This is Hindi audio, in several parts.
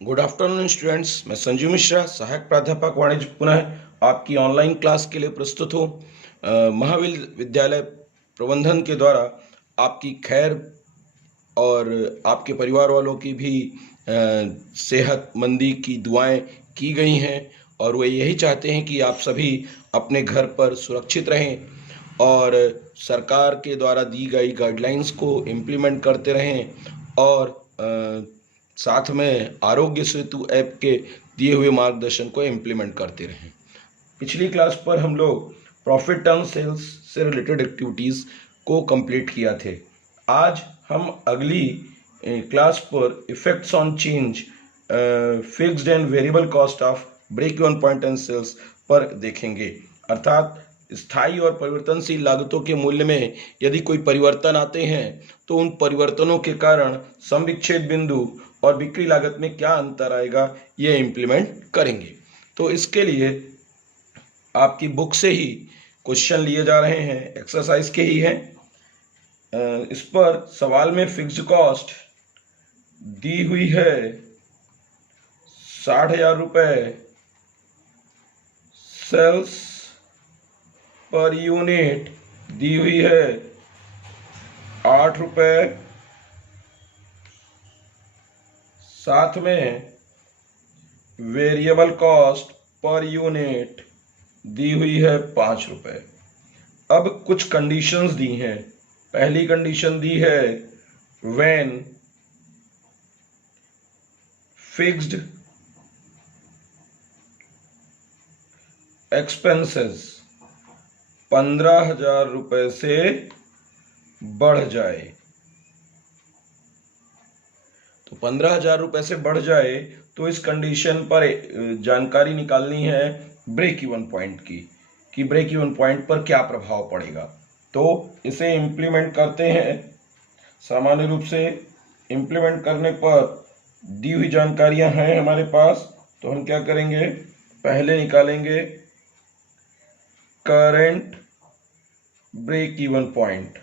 Good afternoon students. मैं संजीव मिश्रा, सहायक प्राध्यापक वाणिज्य, पुनः आपकी ऑनलाइन क्लास के लिए प्रस्तुत हूँ। महाविद्यालय प्रबंधन के द्वारा आपकी खैर और आपके परिवार वालों की भी सेहतमंदी की दुआएं की गई हैं और वे यही चाहते हैं कि आप सभी अपने घर पर सुरक्षित रहें और सरकार के द्वारा दी गई गाइडलाइंस को इम्प्लीमेंट करते रहें और साथ में आरोग्य सेतु ऐप के दिए हुए मार्गदर्शन को इम्प्लीमेंट करते रहें। पिछली क्लास पर हम लोग प्रॉफिट टर्म सेल्स से रिलेटेड एक्टिविटीज़ को कंप्लीट किया थे। आज हम अगली क्लास पर effects on change fixed and variable cost of break even point and sales पर देखेंगे। अर्थात स्थायी और परिवर्तनशील लागतों के मूल्य में यदि कोई परिवर्तन आते हैं तो उन परिवर्तनों के कारण सम विच्छेद बिंदु और बिक्री लागत में क्या अंतर आएगा, ये इम्प्लीमेंट करेंगे। तो इसके लिए आपकी बुक से ही क्वेश्चन लिए जा रहे हैं, एक्सरसाइज के ही हैं। इस पर सवाल में फिक्स्ड कॉस्ट दी हुई है 60,000 रुपये, सेल्स पर यूनिट दी हुई है 8 रुपये, साथ में वेरिएबल कॉस्ट पर यूनिट दी हुई है 5 रुपये। अब कुछ कंडीशंस दी हैं। पहली कंडीशन दी है व्हेन फिक्स्ड एक्सपेंसेस 15,000 रुपये से बढ़ जाए। तो 15,000 रुपये से बढ़ जाए तो इस कंडीशन पर जानकारी निकालनी है ब्रेक इवन पॉइंट की, कि ब्रेक इवन पॉइंट पर क्या प्रभाव पड़ेगा। तो इसे इम्प्लीमेंट करते हैं। सामान्य रूप से इम्प्लीमेंट करने पर दी हुई जानकारियां हैं हमारे पास, तो हम क्या करेंगे, पहले निकालेंगे current break even point.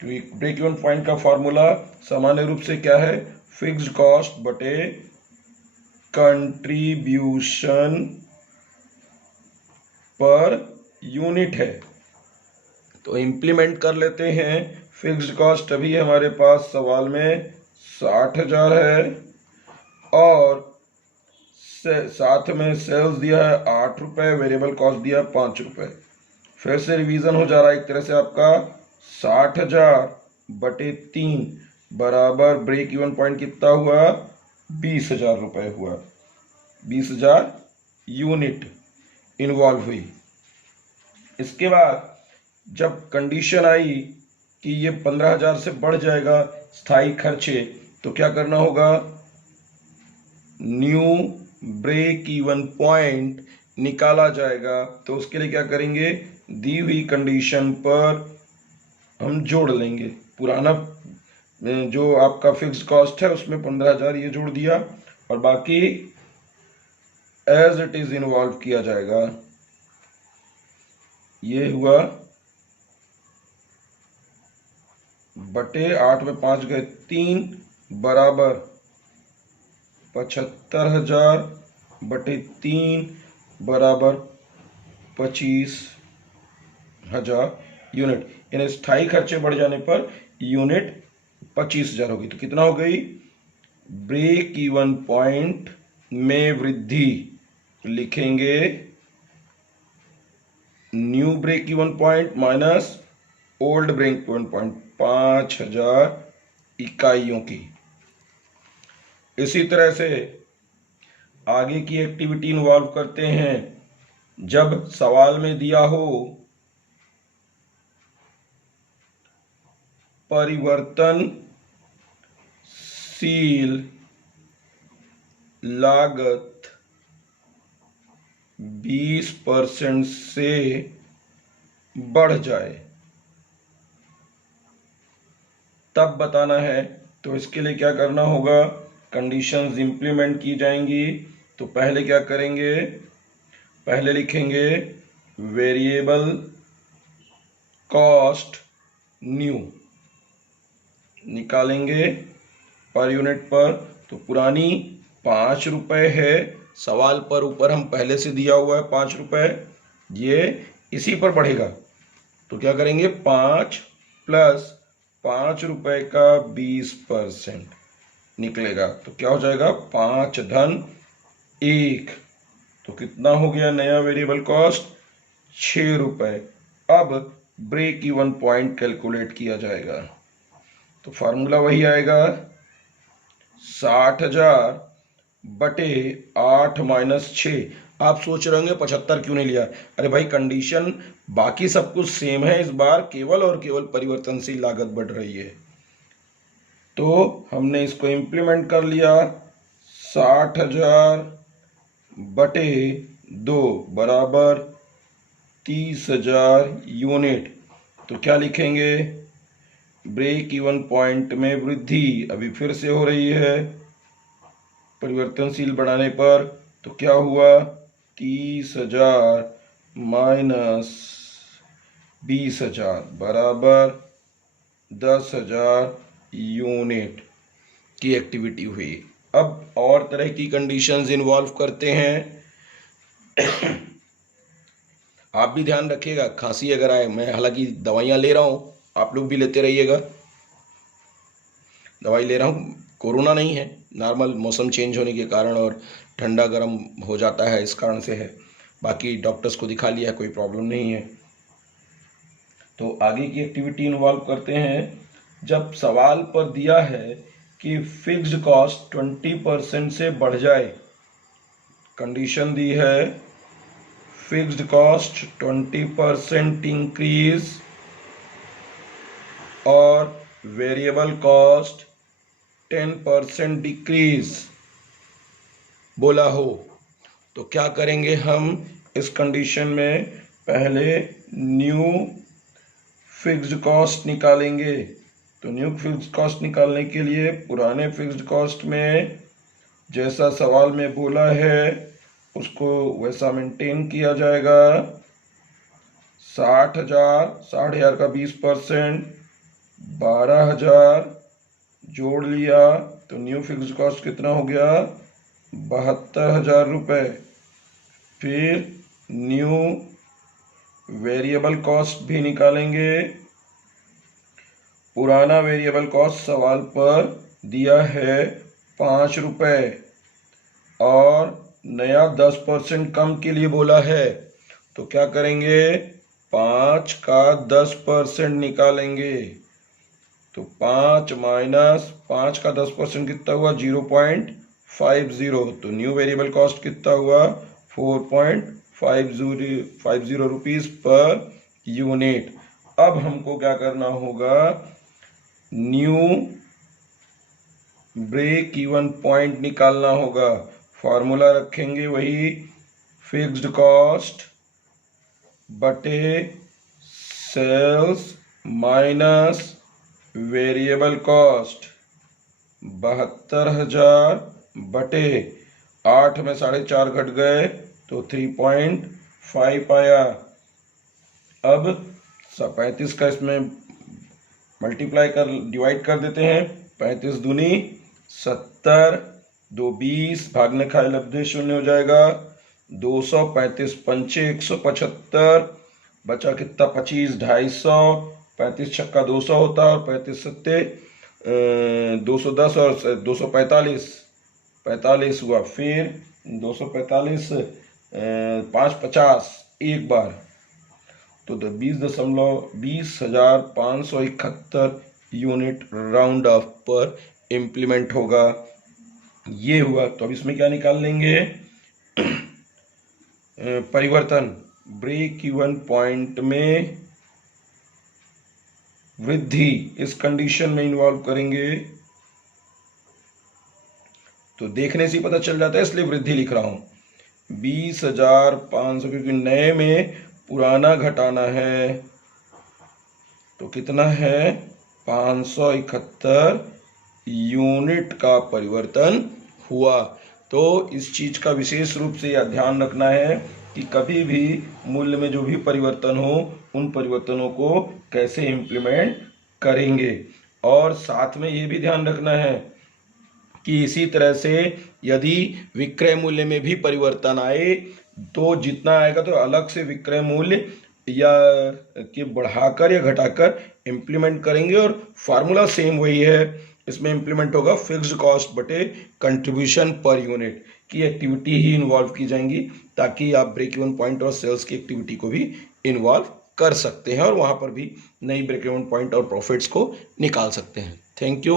Break even point का फॉर्मूला सामान्य रूप से क्या है, फिक्स्ड कॉस्ट बटे कंट्रीब्यूशन पर यूनिट है। तो इम्प्लीमेंट कर लेते हैं। फिक्स्ड कॉस्ट अभी हमारे पास सवाल में 60,000 है और साथ में सेल्स दिया है 8 रुपये, वेरिएबल कॉस्ट दिया है 5 रुपये। फिर से रिवीजन हो जा रहा है एक तरह से आपका 60,000 बटे 3 बराबर ब्रेक इवन पॉइंट कितना हुआ, 20,000 रुपये हुआ। 20,000 यूनिट इन्वॉल्व हुई। इसके बाद जब कंडीशन आई कि ये 15,000 से बढ़ जाएगा स्थायी खर्चे, तो क्या करना होगा, न्यू ब्रेक इवन पॉइंट निकाला जाएगा। तो उसके लिए क्या करेंगे, दी हुई कंडीशन पर हम जोड़ लेंगे। पुराना जो आपका फिक्स्ड कॉस्ट है उसमें 15,000 ये जोड़ दिया और बाकी एज इट इज इन्वॉल्व किया जाएगा। ये हुआ बटे 8 में 5 गए 3 बराबर 75,000 बटे 3 बराबर 25,000 यूनिट। यानी स्थायी खर्चे बढ़ जाने पर यूनिट 25,000 होगी। तो कितना हो गई, ब्रेक इवन पॉइंट में वृद्धि लिखेंगे new break even point minus old break even point 5,000 इकाइयों की। इसी तरह से आगे की एक्टिविटी इन्वॉल्व करते हैं। जब सवाल में दिया हो परिवर्तनशील लागत 20% से बढ़ जाए, तब बताना है। तो इसके लिए क्या करना होगा, कंडीशंस इंप्लीमेंट की जाएंगी। तो पहले क्या करेंगे, पहले लिखेंगे वेरिएबल कॉस्ट न्यू, निकालेंगे पर यूनिट पर। तो पुरानी ₹5 है, सवाल पर ऊपर हम पहले से दिया हुआ है ₹5, ये इसी पर बढ़ेगा। तो क्या करेंगे, 5 प्लस ₹5 का 20% निकलेगा, तो क्या हो जाएगा, 5 धन 1। तो कितना हो गया नया वेरिएबल कॉस्ट, ₹6। अब ब्रेक इवन पॉइंट कैलकुलेट किया जाएगा, तो फार्मूला वही आएगा, 60,000 बटे 8 माइनस 6। आप सोच रहे होंगे 75 क्यों नहीं लिया। अरे भाई, कंडीशन बाकी सब कुछ सेम है, इस बार केवल और केवल परिवर्तनशील लागत बढ़ रही है, तो हमने इसको इम्प्लीमेंट कर लिया। 60,000 बटे 2 बराबर 30,000 यूनिट। तो क्या लिखेंगे, ब्रेक इवन पॉइंट में वृद्धि अभी फिर से हो रही है परिवर्तनशील बढ़ाने पर, तो क्या हुआ, 30,000 माइनस 20,000 बराबर 10,000 यूनिट की एक्टिविटी हुई। अब और तरह की कंडीशंस इन्वॉल्व करते हैं। आप भी ध्यान रखिएगा, खांसी अगर आए, मैं हालांकि दवाइयाँ ले रहा हूँ, आप लोग भी लेते रहिएगा। दवाई ले रहा हूँ, कोरोना नहीं है, नॉर्मल मौसम चेंज होने के कारण और ठंडा गर्म हो जाता है, इस कारण से है। बाकी डॉक्टर्स को दिखा लिया, कोई प्रॉब्लम नहीं है। तो आगे की एक्टिविटी इन्वॉल्व करते हैं। जब सवाल पर दिया है कि फिक्स्ड कॉस्ट 20% से बढ़ जाए, कंडीशन दी है फिक्स्ड कॉस्ट 20% इंक्रीज और वेरिएबल कॉस्ट 10% डिक्रीज बोला हो, तो क्या करेंगे हम इस कंडीशन में, पहले न्यू फिक्स्ड कॉस्ट निकालेंगे। तो न्यू फिक्स्ड कॉस्ट निकालने के लिए पुराने फिक्स्ड कॉस्ट में जैसा सवाल में बोला है उसको वैसा मेंटेन किया जाएगा। 60,000 का 20%, 12,000 जोड़ लिया, तो न्यू फिक्स्ड कॉस्ट कितना हो गया, 72,000 रुपये। फिर न्यू वेरिएबल कॉस्ट भी निकालेंगे। पुराना वेरिएबल कॉस्ट सवाल पर दिया है ₹5 और नया 10% कम के लिए बोला है, तो क्या करेंगे, 5 का 10% निकालेंगे। तो 5 माइनस 5 का 10% कितना हुआ, 0.50। तो न्यू वेरिएबल कॉस्ट कितना हुआ, 4.50 रुपीज़ पर यूनिट। अब हमको क्या करना होगा, न्यू ब्रेक इवन पॉइंट निकालना होगा। फॉर्मूला रखेंगे वही, फिक्स्ड कॉस्ट बटे सेल्स माइनस वेरिएबल कॉस्ट, 72,000 बटे 8 में 4.5 घट गए तो 3.5 आया। अब 35 का इसमें डिवाइड कर देते हैं। 35 दूनी 70, 2 20, भागने खाए लब्धे शून्य हो जाएगा। 200, 35 पंचे 175, बचा कितना, 25, 250। 35 छक्का 200 होता है और 35 सत्ते 210 और 245, 45 हुआ। फिर 245 5 50 एक बार, तो 20,571 यूनिट राउंड ऑफ पर इम्प्लीमेंट होगा। ये हुआ। तो अब इसमें क्या निकाल लेंगे, परिवर्तन, ब्रेक इवन पॉइंट में वृद्धि इस कंडीशन में इन्वॉल्व करेंगे। तो देखने से ही पता चल जाता है, इसलिए वृद्धि लिख रहा हूं। 20,500, क्योंकि नए में पुराना घटाना है, तो कितना है, 571 यूनिट का परिवर्तन हुआ। तो इस चीज का विशेष रूप से यह ध्यान रखना है कि कभी भी मूल्य में जो भी परिवर्तन हो, उन परिवर्तनों को कैसे इम्प्लीमेंट करेंगे। और साथ में ये भी ध्यान रखना है कि इसी तरह से यदि विक्रय मूल्य में भी परिवर्तन आए तो जितना आएगा तो अलग से विक्रय मूल्य या कि बढ़ाकर या घटाकर इम्प्लीमेंट करेंगे, और फार्मूला सेम वही है। इसमें इम्प्लीमेंट होगा फिक्स्ड कॉस्ट बटे कंट्रीब्यूशन पर यूनिट की एक्टिविटी ही इन्वॉल्व की जाएंगी, ताकि आप ब्रेक इवन पॉइंट और सेल्स की एक्टिविटी को भी इन्वॉल्व कर सकते हैं और वहाँ पर भी नई ब्रेक इवन पॉइंट और प्रॉफिट्स को निकाल सकते हैं। Thank you.